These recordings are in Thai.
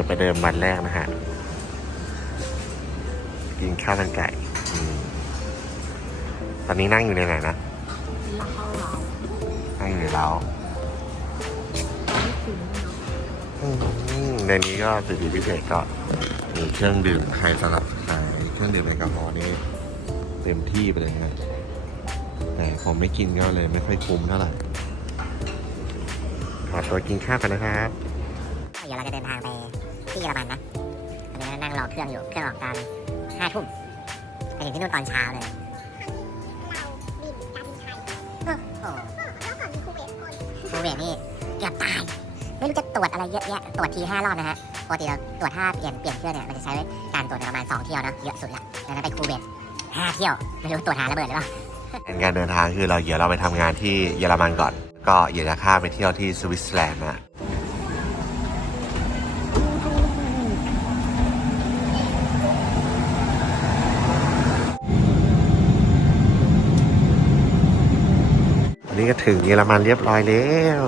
ยไปเดิมวันแรกนะฮะ กินข้าวมันไก่ ตอนนี้นั่งอยู่ในไหนนะนั่งอยู่ในเล้าในนี้ก็สิทธิพิเศษก็มีเครื่องดื่มใครสลับขายเครื่องดื่มแอลกอฮอล์นี่เต็มที่ไปเลยฮะแต่ผมไม่กินก็เลยไม่ค่อยคุ้มเท่าไหร่ขอตัวกินข้าวกันนะครับ เดี๋ยวเราจะเดินทางไป ที่เยอรมันนะตอนนี้นั่งรอเครื่องอยู่ เครื่องออกตอนห้าทุ่มไปถึงที่นู่นตอนเช้าเลยเราบินการบินไทยโอ้โหแล้วก่อนมีคูเวตคนคูเวตนี่เกือบตาย ไม่รู้จะตรวจอะไรเยอะแยะ ตรวจทีห้ารอบนะฮะปกติเราตรวจห้าเปลี่ยนเปลี่ยนเครื่องเนี่ย มันจะใช้การตรวจประมาณสองเที่ยวนะ เยอะสุดละดังนั้นไปคูเวตห้าเที่ยว ไม่รู้ตรวจหาระเบิดหรือเปล่าการเดินทางคือเราเดี๋ยวเราไปทำงานที่เยอรมันก่อน ก็เดี๋ยวจะข้ามไปเที่ยวที่สวิตเซอร์แลนด์นะ ก็ถึงเยอรมันเรียบร้อยแล้ว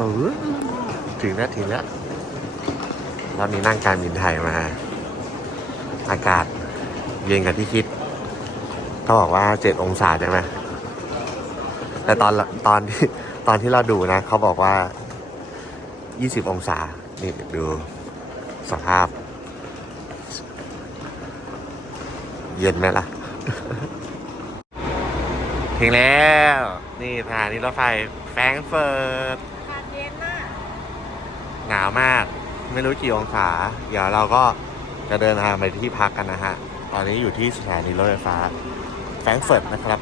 ถึงแล้วถึงแล้วรอบนี้นั่งการบินไทยมา อากาศเย็นกว่าที่คิดเขาบอกว่าเจ็ดองศาใช่ไหมแต่ตอนตอนที่ตอนที่เราดูนะ เขาบอกว่า20องศา นี่ดูสภาพ เย็นไหมล่ะ ถึงแล้ว นี่สถานีรถไฟแฟรงก์เฟิร์ตอากาศเย็นน่ะหนาวมาก ไม่รู้กี่องศา เดี๋ยวเราก็จะเดินทางไปที่พักกันนะฮะ ตอนนี้อยู่ที่สถานีรถไฟฟ้าแฟรงก์เฟิร์ตนะครับ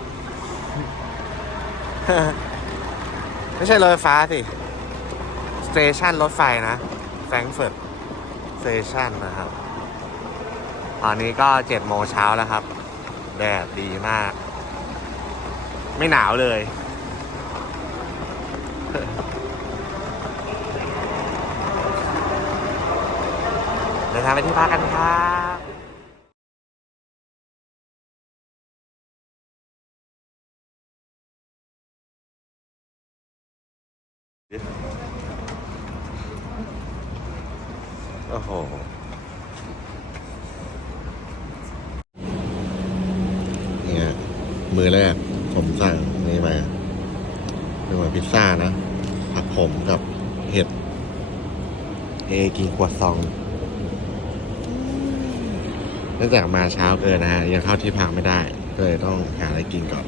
ไม่ใช่รถไฟฟ้าสิ สเตชันรถไฟนะแฟรงก์เฟิร์ตสเตชันนะครับ ตอนนี้ก็เจ็ดโมงเช้าแล้วครับ แดดดีมาก ไม่หนาวเลย ดินทางไปที่พักกันครับโอ้โห เนี่ย มือแรก ผมสั่งนี่มาเป็นเหมือนพิซซ่านะผักผมกับเห็ด เอกินขวดซอง เนื่องจากมาเช้าเกินนะฮะยังเข้าที่พักไม่ได้ก็เลยต้องหาอะไรกินก่อน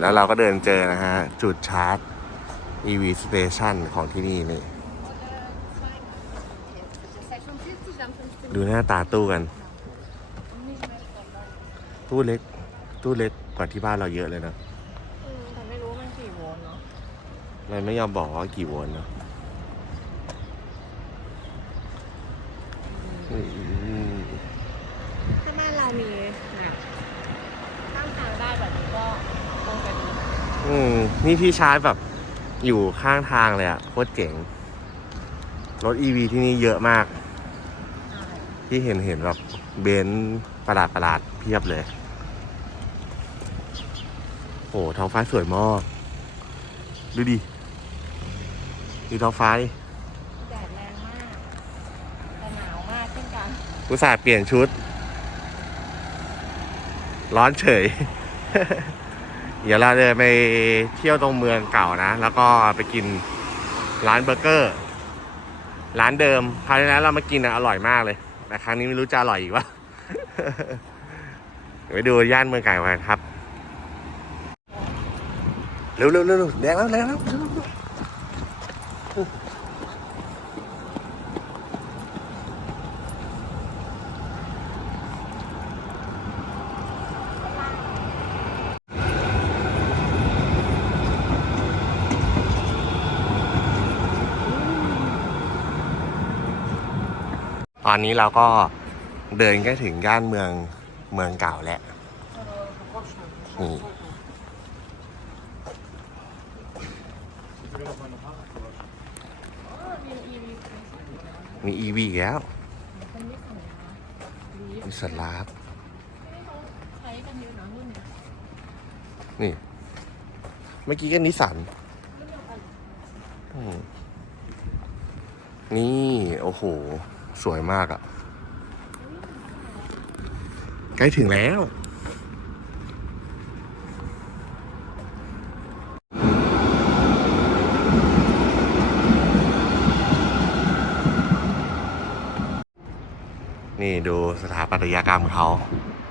แล้วเราก็เดินเจอนะฮะ จุดชาร์จ EV Station ของที่นี่นี่ ดูหน้าตาตู้กัน ตู้เล็ก ตู้เล็กกว่าที่บ้านเราเยอะเลยนะอืมแต่ไม่รู้มันกี่โวลต์เนาะมันไม่ยอมบอกว่ากี่โวลต์นะอืม ถ้าบ้านเรามีแบบตั้งทางได้แบบนี้ก็คงจะดีนะ อืม นี่ที่ชาร์จแบบอยู่ข้างทางเลยอะโคตรเจ๋ง รถ EV ที่นี่เยอะมาก ที่เห็นเห็นแบบเบนซ์ประหลาดประหลาดๆเพียบเลย โอ้ท้องฟ้าสวยมาก ดูดิดูท้องฟ้าดิแดดแรงมากแต่หนาวมากเช่นกันอุตส่าห์เปลี่ยนชุด ร้อนเฉย เดี๋ยวเราเดินไปเที่ยวตรงเมืองเก่านะ แล้วก็ไปกินร้านเบอร์เกอร์ ร้านเดิมคราวที่แล้วเรามากินอะอร่อยมากเลย แต่ครั้งนี้ไม่รู้จะอร่อยอีกวะไปดูย่านเมืองเก่ากันครับเร็วเร็วเร็วเร็วแดงแล้วแดงแล้วเร็วเร็วเร็ว ตอนนี้เราก็เดินใกล้ถึงย่านเมืองเมืองเก่าแล้วนี่มีอีวีแล้วมีสลาฟนเยอะนะรุ่นเนี้ยนี่ เมื่อกี้ก็นิสันนี่ โอ้โห สวยมากอะ่ะ ใกล้ถึงแล้ว นี่ดูสถาปัตยกรรมเขา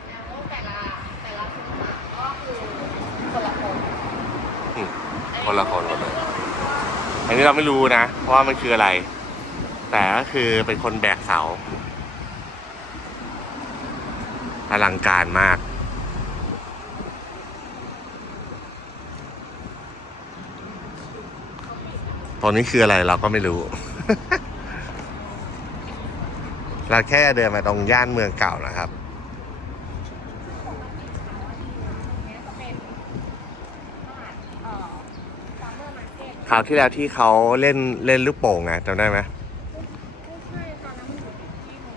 แล้วแต่ละแต่ละชุดอะก็คือคนละคนอืมคนละคนหมดเลย อันนี้เราไม่รู้นะ ว่ามันคืออะไร แต่ก็คือเป็นคนแบกเสาอลังการมาก ตอนนี้คืออะไรเราก็ไม่รู้ เราแค่เดินมาตรงย่านเมืองเก่านะครับคราวที่แล้วที่เขาเล่นเล่นลูกโป่งนะจำได้ไหม ไม่ใช่ตอนนั้นมันอยู่ที่โม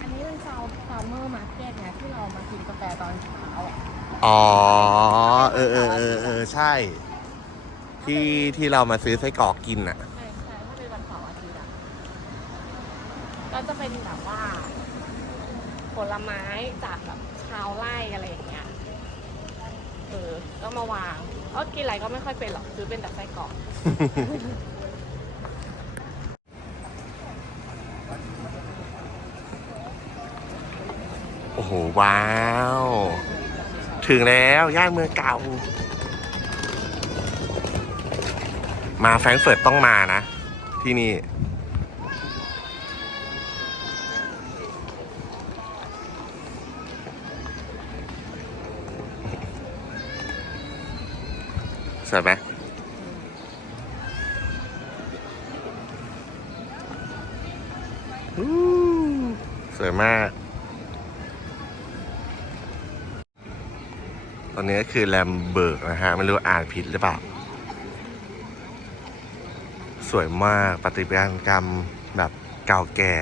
อันนี้เป็นซาวซาร์เมอร์มาร์เก็ตไงที่เรามากินกาแฟตอนเช้า อะอ๋อ เออเออเออเออใช่ ที่ที่เรามาซื้อไส้กรอกกินอะ ใช่ใช่ถ้าเป็นวันเสาร์อาทิตย์อะก็จะเป็นแบบว่า ผลไม้จากแบบชาวไร่อะไรอย่างเงี้ย เออ ก็มาวางเออกินอะไรก็ไม่ค่อยเป็นหรอก ซื้อเป็นแต่ไส้กรอก โอ้โห ว้าว ถึงแล้วย่านเมืองเก่า มาแฟรงเฟิร์ตต้องมานะ ที่นี่ สวยไหมสวยมาก ตอนนี้ก็คือแลมเบิร์กนะฮะ ไม่รู้อ่านผิดหรือเปล่า สวยมากปฏิบัติกรรมแบบเก่าแก่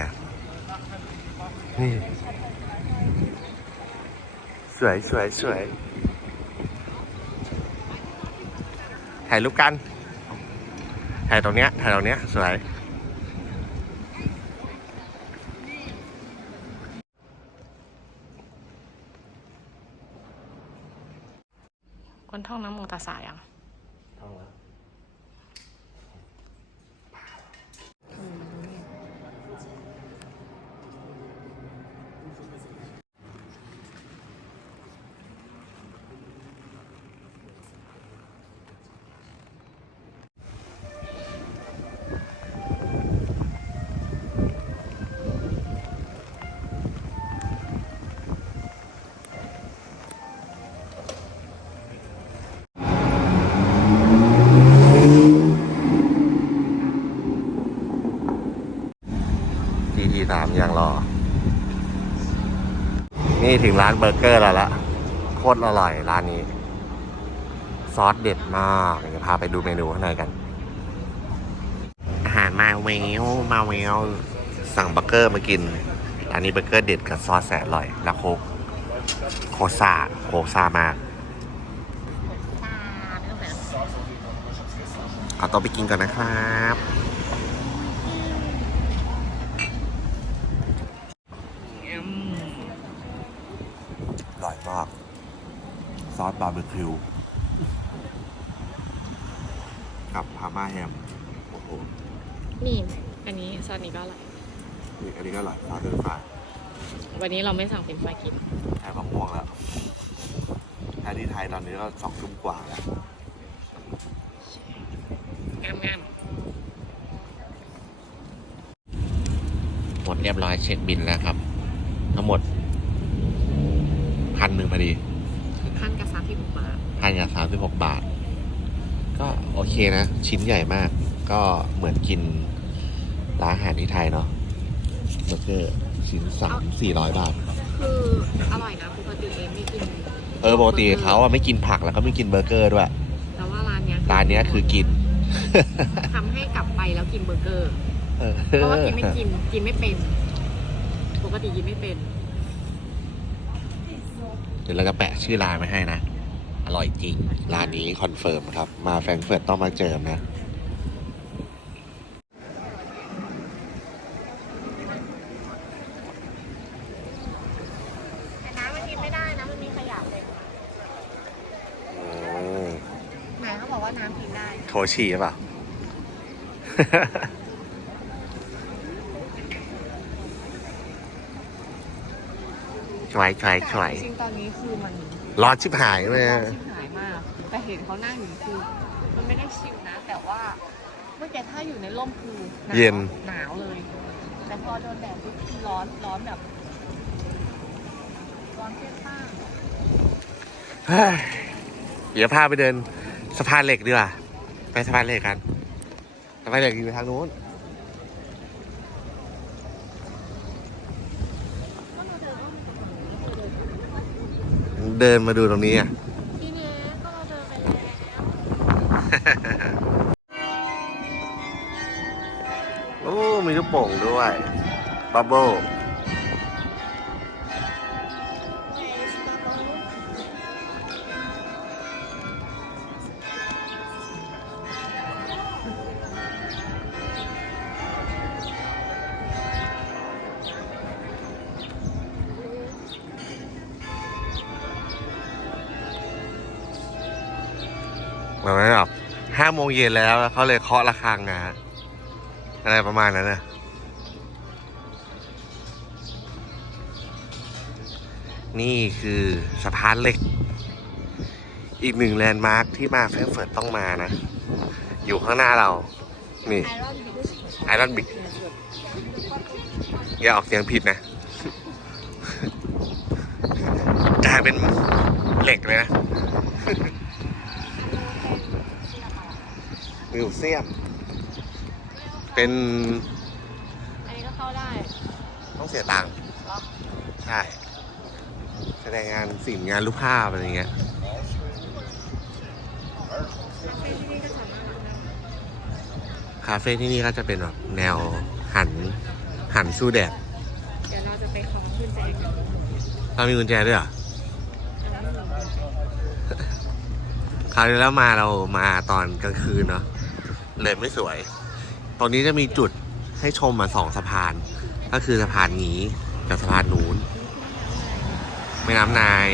นี่ สวยสวยสวยถ่ายรูปกันถ่ายตรงเนี้ยถ่ายตรงเนี้ยสวย นี่ถึงร้านเบอร์เกอร์แล้วละโคตรอร่อยร้านนี้ ซอสเด็ดมากเดี๋ยวพาไปดูเมนูข้างในกัน อาหารมาเวลมาเวลสั่งเบอร์เกอร์มากินอันนี้เบอร์เกอร์เด็ดกับซอสแสนอร่อยแล้วโคกโคซาโคซามากเองแบบเอาตัวไปกินก่อนนะครับอร่อยมาก ซอสบาร์บีคิวกับพาม่าแฮมโอ้โหนี่ อันนี้ซอสนี้ก็อร่อยนี่อันนี้ก็อร่อยซอสเดินฟ้าวันนี้เราไม่สั่งเป็นไฟกินแอบมะม่วงแล้วถ้าที่ไทยตอนนี้ก็สองทุ่มกว่าแล้วงามงามหมดเรียบร้อยเช็คบินแล้วครับ ทั้งหมดพันหนึ่งพอดี พันกับสามสิบหกบาทพันกับสามสิบหกบาท ก็โอเคนะ ชิ้นใหญ่มาก ก็เหมือนกินร้านอาหารที่ไทยเนาะเบอร์เกอร์ชิ้นสามสี่ร้อยบาท คืออร่อยนะปกติเองไม่กินเออปกติเขาอะไม่กินผักแล้วก็ไม่กินเบอร์เกอร์ด้วย แต่ว่าร้านเนี้ยร้านเนี้ยคือกินทำให้กลับไปแล้วกินเบอร์เกอร์เออเพราะว่ากินไม่กินกินไม่เป็น ปกติกินไม่เป็น เดี๋ยวเราจะแปะชื่อร้านไว้ให้นะ อร่อยจริง ร้านนี้คอนเฟิร์มครับ มาแฟรงก์เฟิร์ตต้องมาเจอนะแต่น้ำมันกินไม่ได้นะมันมีขยะเลยโอ้ไหนเขาบอกว่าน้ำกินได้ โทชีหรือเปล่ ช่วยช่วยช่วยจริงๆตอนนี้คือมันร้อนชิบหายเลยร้ออะนชิบหายมาก แต่เห็นเขานั่งอยู่คือ มันไม่ได้ชิลนะ แต่ว่าเมื่อกี้ถ้าอยู่ในร่มคือหาวเย็น หนาวเลย แต่พอโดนแดดปุ๊บคือร้อนร้อนแบบร้อนเปรี้ยงป้างเฮ้ยเดี๋ยวพาไปเดินสะพานเหล็กดีกว่า ไปสะพานเหล็กกันสะพานเหล็กอยู่ทางนู้น เดินมาดูตรงนี้อะพี่เนี้ยก็เราเดินไปแล้วโอ้ มีลูกโป่งด้วย บับเบิ้ล งเย็นแล้วเขาเลยเคาะระฆังนะฮะอะไรประมาณนั้นนะนี่คือสะพานเหล็ก อีกหนึ่งแลนด์มาร์คที่มาแฟรงก์เฟิร์ตต้องมานะ อยู่ข้างหน้าเรา นี่ไอรอนบิ๊กไอรอนบิกอย่าออกเสียงผิดนะกลายเป็นเหล็กเลยนะ มิวเซียม เป็นอันนี้ก็เข้าได้ต้องเสียตังค์เหรอใช่ แสดงงานสิ่งงานรูปภาพอะไรเงี้ยคาเฟ่ที่นี่ก็จะเป็นแบบแนวหันหันสู้แดดเดี๋ยวเราจะไปขอกุญแจกันเรามีกุญแจด้วยเหรอคราวที่แล้วมาเรามาตอนกลางคืนเนาะ เลยไม่สวย ตรงนี้จะมีจุดให้ชมมาสองสะพาน ก็คือสะพานนี้กับสะพานนู้นแม่น้ำนาย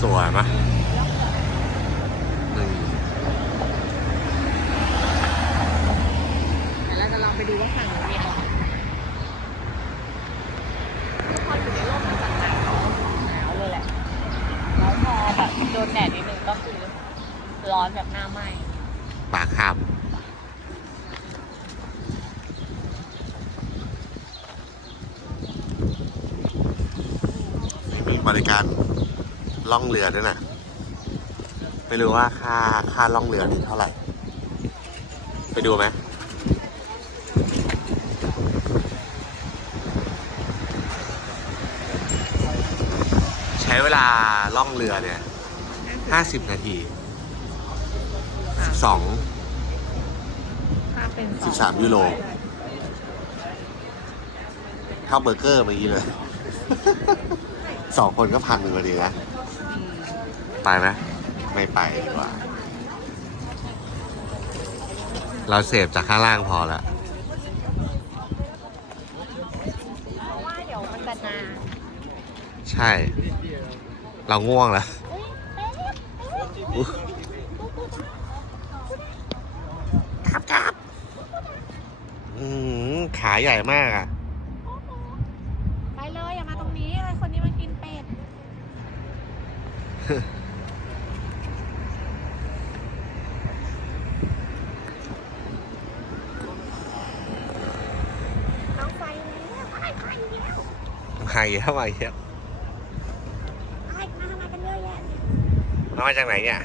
สวยปะอืมเดี๋ยวเราจะลองไปดูว่าฝั่งนู้นมีอะไร แบบโดนแดดนิดนึงก็คือร้อนแบบหน้าไหม้ปากข้ามมีบริการล่องเรือด้วยนะ ไม่รู้ว่าค่าค่าล่องเรือนี่เท่าไหร่ ไปดูไหมใช้เวลาล่องเรือเนี่ย ห้าสิบนาทีสองถ้าเป็นสิบสามยูโรเท่าเบอร์เกอร์เมื่อกี้เลย สองคนก็พันหนึ่งพอดีนะไปไหมไม่ไปดีกว่า เราเสพจากข้างล่างพอละเพราะว่าเดี๋ยวมันจะนานใช่ เราง่วงแล้วอุ๊ย ครับครับขาใหญ่มากอะ ไปเลยอย่ามาตรงนี้คนนี้มันกินเป็ด เอาไฟแล้วไฟแล้วไฟแล้ว เอามาจากไหนเนี่ย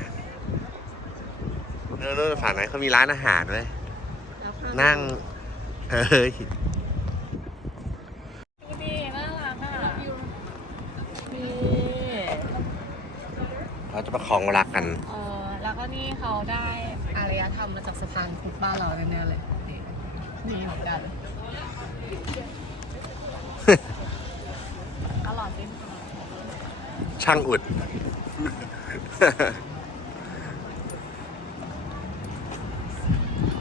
เนู่นนู่นฝั่งไหนเขามีร้านอาหารเลยแล้วข้างนั่งเฮ้ยดูดีน่ารักอะนี่เราจะมาของรักกัน เออแล้วก็นี่เขาได้อารยธรรมมาจากสะพานพุทธบ้านเราแน่ๆเลยนี่มีเหมือนกันอร่อยจริงช่างอุด ข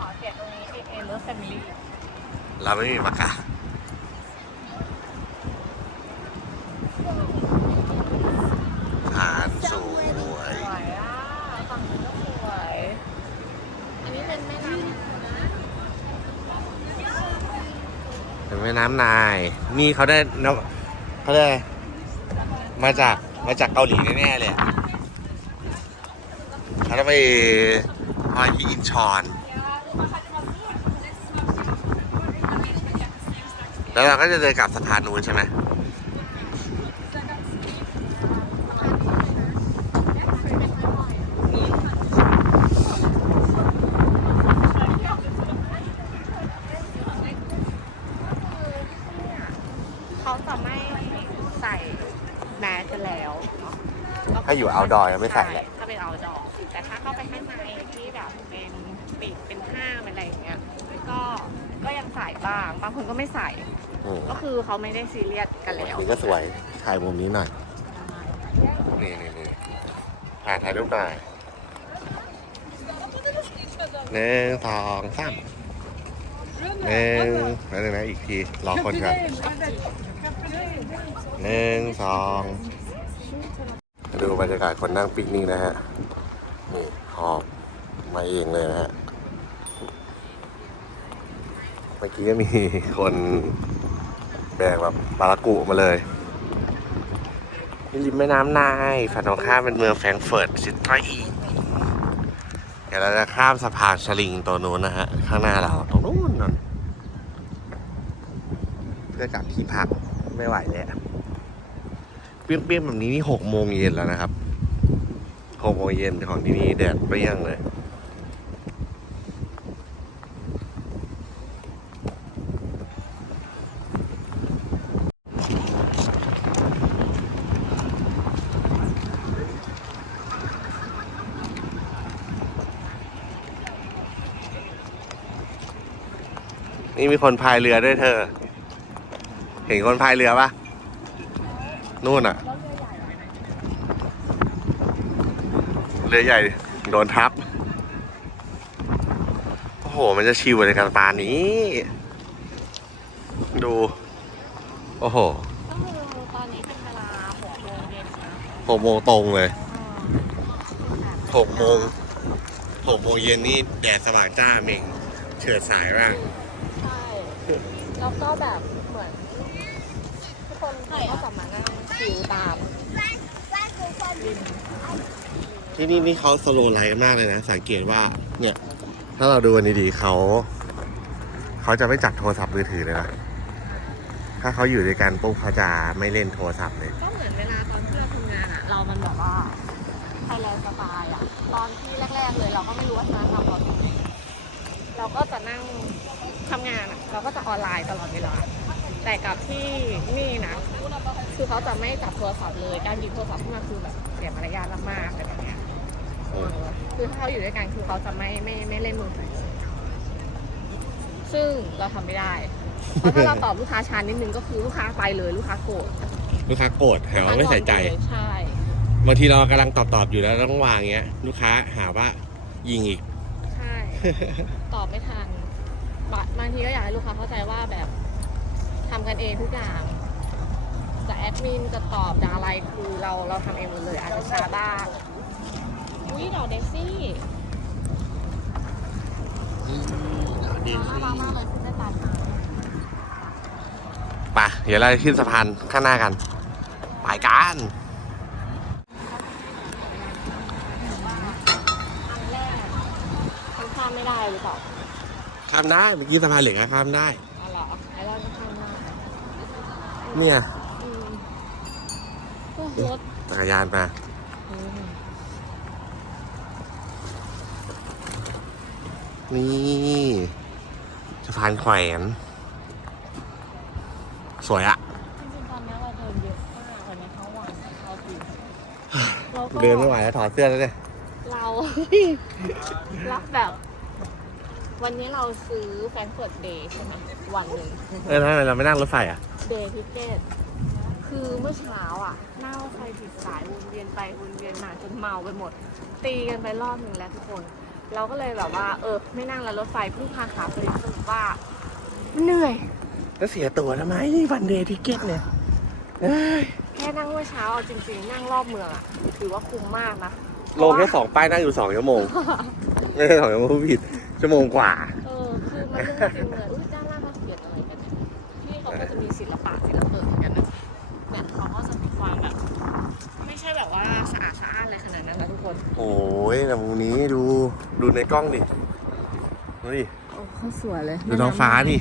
อเสียตรงนี้เอเอรถแฟมิลี่เราไม่มีปากกาฐานสวย สวยอะฝั่งนู้นก็สวย อันนี้เป็นแม่น้ำนะเป็นแม่น้ำนาย นี่เขาได้นวเขาได้ มาจาก มาจากเกาหลีแน่ๆเลยอะ เขาต้องไปมาที่อินชอน แล้วเราก็จะเดินกลับสะพานนู้นใช่ไหมเขาจะไม่ใส่แมสกันแล้วเนอะก็คืถ้าอยู่ outdoor ยังไม่ใส่แหละ ช่ถ้าเป็น outdoor แต่ถ้าเข้าไปข้างในที่แบบเป็นปิดเป็นห้างเป็นอะไรอย่างเงี้ย ก็ก็ยังใส่ บ้างบางคนก็ไม่ใส่ อืมก็คือเขาไม่ได้ซีเรียสกันแล้วนี่ก็สวย ถ่ายมุมนี้หน่อย นี่นี่นี่ถ่ายถ่ายรูปหน่อยหนึ่งสองสามหนึ่งแล้วหนึ่งนะอีกที รอคนก่อนหนึ่งสองดูบรรยากาศคนนั่งปิกนิกนะฮะ นี่หอบมาเองเลยนะฮะ เมื่อกี้ก็มีคนแบกแบบปารากุมาเลยนี่ริมแม่น้ำนายฝั่งตรงข้ามเป็นเมืองแฟรงเฟิร์ตซิตี้เดี๋ยวเราจะข้ามสะพานชลิงตัวนู้นนะฮะ ข้างหน้าเราตรงนู้นนั่นเพื่อกลับที่พักไม่ไหวแล้วเปรี้ยงๆแบบนี้นี่หกโมงเย็นแล้วนะครับหกโมงเย็นของที่นี่แดดเปรี้ยงเลย นี่มีคนพายเรือด้วยเธอ เห็นคนพายเรือปะนู่นอะเรือใหญ่โดนทับ โอ้โห มันจะชิวในการปานนี้ ดู โอ้โหก็คือตอนนี้เป็นเวลาหกโมงเย็นนะหกโมงตรงเลยอ่าหกโมงหกโมงเย็นนี่แดดสว่างจ้าเมงเฉิดสายมากใช่ แล้วก็แบบเหมือนทุกคนเขาก็จะมานั่งชิลตาม ที่นี่นี่เขาสโลไลท์มากเลยนะ สังเกตว่าเนี่ย ถ้าเราดูกันดีๆเขา เขาจะไม่จับโทรศัพท์มือถือเลยนะ ถ้าเขาอยู่ด้วยกันปุ๊บเขาจะไม่เล่นโทรศัพท์เลย ก็เหมือนเวลาตอนที่เราทำงานอะเรามันแบบว่าไทยแลนด์สไตล์อะตอนที่แรก ๆ เลยเราก็ไม่รู้ว่าธนาคารเราเป็นยังไงเราก็จะนั่ง ทำงานอะเราก็จะออนไลน์ตลอดเวลา แต่กับที่นี่นะคือเขาจะไม่จับโทรศัพท์เลยการหยิบโทรศัพท์ขึ้นมาคือแบบเสียมารยาทมากๆอะไรแบบเนี้ยเออคือถ้าเขาอยู่ด้วยกันคือเขาจะไม่ไม่ไม่เล่นมือถือซึ่งเราทำไม่ได้เพราะถ้าเราตอบลูกค้าช้านิดนึงก็คือลูกค้าไปเลยลูกค้าโกรธลูกค้าโกรธหาว่าไม่ใส่ใจใช่บางทีเรากำลังตอบๆอยู่แล้วต้องวางเงี้ย ลูกค้าหาว่ายิงอีก ใช่ ตอบไม่ทัน บะบางทีก็อยากให้ลูกค้าเข้าใจว่าแบบทำกันเองทุกอย่าง จะแอดมินจะตอบจะอะไรคือเราเราทำเองหมดเลย อาจจะช้าบ้างอุ้ยดอกเดซี่น่ารักมากเลยคุณแม่ตาทางไปเดี๋ยวเราขึ้นสะพานข้างหน้ากัน ไปกันอันแรกมันข้ามไม่ได้หรือเปล่า ข้ามได้เมื่อกี้สะพานเหล็กอะข้ามได้ อ๋อเหรอไอ้เราจะข้ามได้เนี่ยอืมก็รถจักรยานมา อืมนี่สะพานแขวนสวยอะจริงๆตอนนี้เราเดินเยอะมากวันนี้ทั้งวันเราตื่นเราก็เดินไม่ไหวแล้วถอดเสื้อแล้วเนี่ยเรา รับแบบ วันนี้เราซื้อแฟรงก์เฟิร์ตเดย์ใช่ไหมวันหนึ่งเออทำไมเราไม่นั่งรถไฟอะ เดย์ทิเกตคือเมื่อเช้าอะนั่งรถไฟผิดสายวนเวียนไปวนเวียนมาจนเมาไปหมด ตีกันไปรอบหนึ่งแล้วทุกคน เราก็เลยแบบว่า เออ ไม่นั่งแล้วรถไฟเพิ่งพาขาไปสรุปว่ามันเหนื่อย แล้วเสียตั๋วทำไมวันเดย์ทิเก็ตเนี่ยเอ้ยแค่นั่งเมื่อเช้าเอาจริงๆ นั่งรอบเมืองอะถือว่าคุ้มมากนะ ลงแค่สองป้ายนั่งอยู่สองชั่วโมง ไม่ใช่สองชั่วโมงผู้ผิด ชั่วโมงกว่า เออคือมันเรื่องจริงเลยอุ้ยด้านล่างเขาเขียนอะไรกันเนี่ยที่เขาก็จะมีศิลปะศิลปะเหมือนกันนะเนี่ยเขาก็จะมีความแบบ ไม่ใช่แบบว่าสะอาดสะอ้านเลยขนาดนั้นนะทุกคนโอ้ยแต่มุมนี้ดูดูในกล้องดิดูดิโอ้เขาสวยเลยดูท้องฟ้าดิ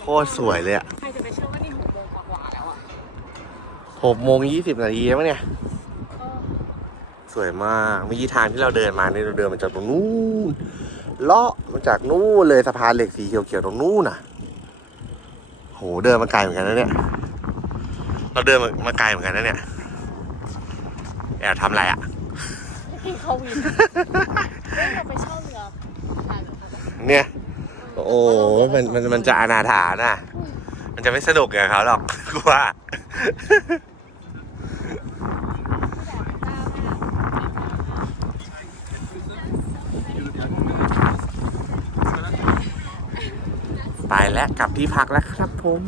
โคตรสวยเลยอะใครจะไปเชื่อว่านี่หกโมงกว่าๆแล้วอะหกโมงยี่สิบนาทีแล้วมั้งเนี่ยเออสวยมากเมื่อกี้ทางที่เราเดินมาเนี่ยเราเดินมาจากตรงนู้น เลาะมาจากนู้นเลยสะพานเหล็กสีเขียวๆตรงนู้นน่ะ โหเดินมาไกลเหมือนกันนะเนี่ย เราเดินมามาไกลเหมือนกันนะเนี่ย แอบทำอะไรอะกินข้าววินเฮ้ยเราไปเช่าเรือพายแบบเขาปะเนี่ย โอ้โหมันมันมันจะอนาถาน่ะ มันจะไม่สนุกอย่างเขาหรอกกูว่า แล้วกลับที่พักแล้วครับผม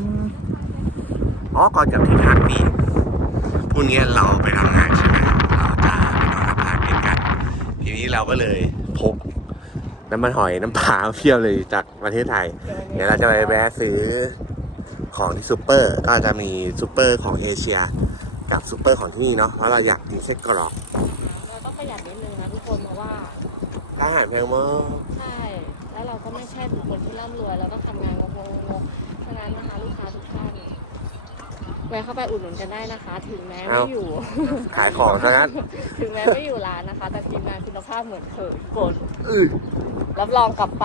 อ๋อก่อนกลับที่พักนี่พรุ่งนี้เราไปทำงานใช่ไหมเราจะไปนอนอพาร์ตเมนต์กัน ทีนี้เราก็เลยพกน้ำมันหอยน้ำปลาเพียบเลยจากประเทศไทย เดี๋ยวเราจะไปแวะซื้อของที่ซูเปอร์ ก็จะมีซูเปอร์ของเอเชีย กับซูเปอร์ของที่นี่เนาะเพราะเราอยากกินเส้นกรอบเราต้องประหยัดนิดนึงนะทุกคนเพราะว่าอาหารแพงมากะเข้าไปอุดหนุนกันได้นะคะ ถึงแม้ไม่อยู่ ขายของซะงั้น ถึงแม้ไม่อยู่ร้านนะคะ แต่ทีมงานคุณภาพเหมือนเคยทุกคนอื้อรับรองกลับไป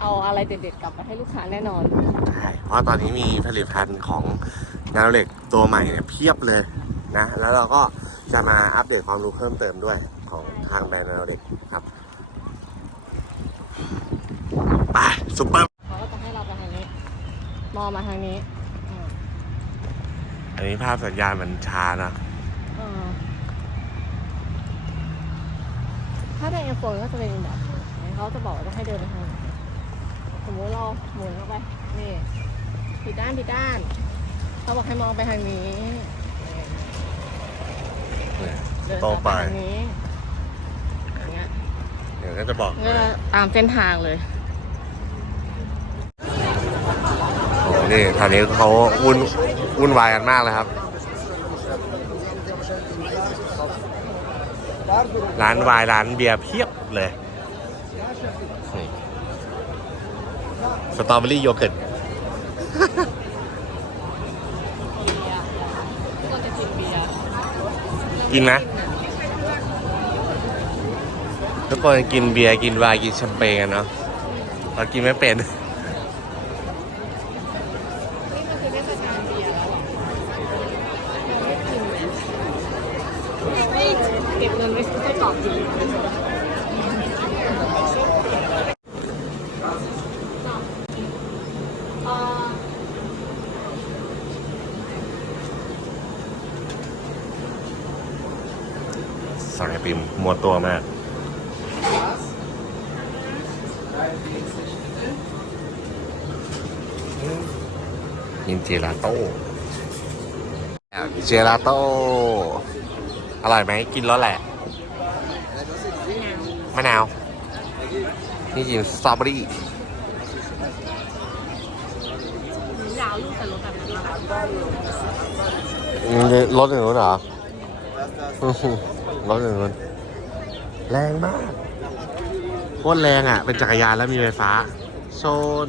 เอาอะไรเด็ดๆกลับไปให้ลูกค้าแน่นอน ใช่เพราะตอนนี้มีผลิตภัณฑ์ของงานเหล็กตัวใหม่เนี่ยเพียบเลยนะ แล้วเราก็จะมาอัปเดตความรู้เพิ่มเติมด้วยของทางแบรนด์งานเหล็กครับไปซูเปอร์เขาก็จะให้เราไปทางนี้ มองมาทางนี้อืม อันนี้ภาพสัญญาณมันช้านะ เออถ้าในไอโฟนก็จะเป็นอีกแบบหนึ่งเขาจะบอกว่าจะให้เดินไปทางไหนสมมติเราหมุนเข้าไป นี่ผิดด้านผิดด้าน เขาบอกให้มองไปทางนี้เดินตรงไปทางนี้อย่างเงี้ย เดี๋ยวก็จะบอกก็ตามเส้นทางเลย นี่ตอนนี้เขาวุ่นวุ่นวายกันมากเลยครับ ร้านวายร้านเบียร์เพียบเลยสตรอเบอรี่โยเกิร์ตกินนไหมทุกคนกินเบียร์กินไวน์กินแชมเปญกันเนาะเรากินไม่เป็นคือเทศกาลเบียร์แล้วอะไม่เก็บเงินไว้ซื้อไส้กรอกกินเอ่อ ติมมัวตัวมาก กินเจลาโต้เจลาโต้ อร่อยไหม กินแล้วแหละมะนาว นี่กินสตรอเบอรี่ยาวลูกแต่รถแบบนั้นรสอย่างนู้นเหรอ รถอนเงินแรงมากโคตรแรงอะ เป็นจักรยานแล้วมีไฟฟ้า โซน